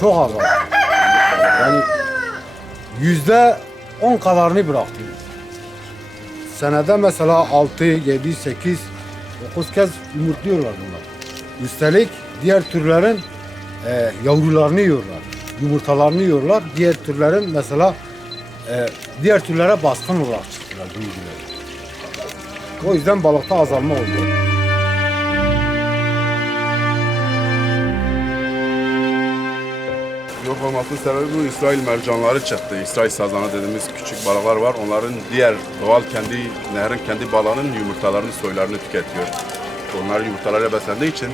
Çok az. var. Yani yüzde on kadarını bıraktı. Senede mesela 6, 7, 8, 9 kez yumurtluyorlar bunlar. Üstelik diğer türlerin e, yavrularını yiyorlar. Yumurtalarını yiyorlar. Diğer türlerin mesela e, diğer türlere baskın olarak çıktılar bu. O yüzden balıkta azalma oldu. Olmasının sebebi bu İsrail mercanları çıktı. İsrail sazanı dediğimiz küçük balıklar var. Onların diğer doğal kendi nehrin kendi balığının yumurtalarını, soylarını tüketiyor. Onlar yumurtalarıyla beslendiği için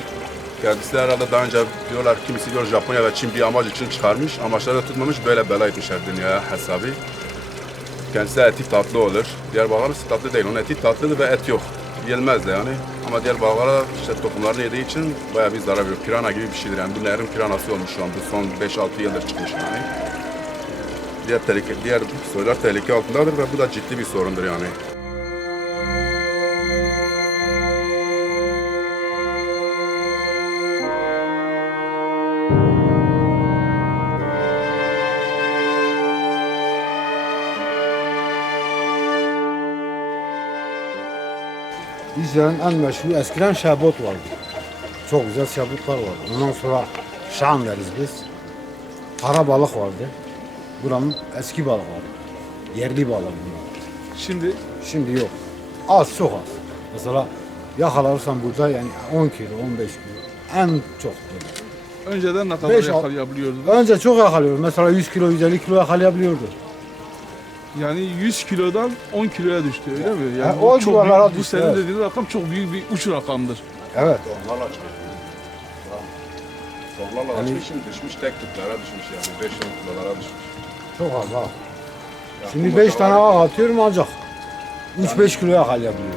kendisi herhalde daha önce diyorlar kimisi diyor Japonya ve Çin bir amaç için çıkarmış. Amaçları tutmamış böyle bela etmişler dünyaya hesabı. Kendisi eti tatlı olur. Diğer balıkların eti tatlı değil. Onun eti tatlıdır ve et yok. Yenmez de yani. Ama diğer balıklara işte toplumlarını yediği için bayağı bir zarar veriyor. Pirana gibi bir şeydir yani. Bu nehrin piranası olmuş şu an. Bu son 5-6 yıldır çıkmış yani. Diğer, tehlike, diğer soylar tehlike altındadır ve bu da ciddi bir sorundur yani. İzlerin en meşhur eskiden şerbot vardı. Çok güzel şerbotlar vardı. Ondan sonra şan deriz biz. Kara balık vardı. Buranın eski balık vardı. Yerli balık bunlar. Şimdi Şimdi yok. Az çok az. Mesela yakalarsan burada yani 10 kilo 15 kilo en çok böyle. önceden ne kadar Beş, al- yakalayabiliyordunuz? Önce çok yakalıyoruz. Mesela 100 kilo 150 kilo yakalayabiliyordu. Yani 100 kilodan 10 kiloya düştü öyle mi? Ha, Yani o bu çok civarlara büyük, bu düştü, senin evet. dediğin rakam çok büyük bir uç rakamdır. Evet. Çıkıyor. Tohumlarla Yani- açmış, şimdi düşmüş tek tüplere düşmüş yani. 5-10 kilolara düşmüş. Çok az ha. Ya Şimdi bu 5 maşallah- tane ağ atıyorum ancak 3-5 kilo yakalayabiliyor.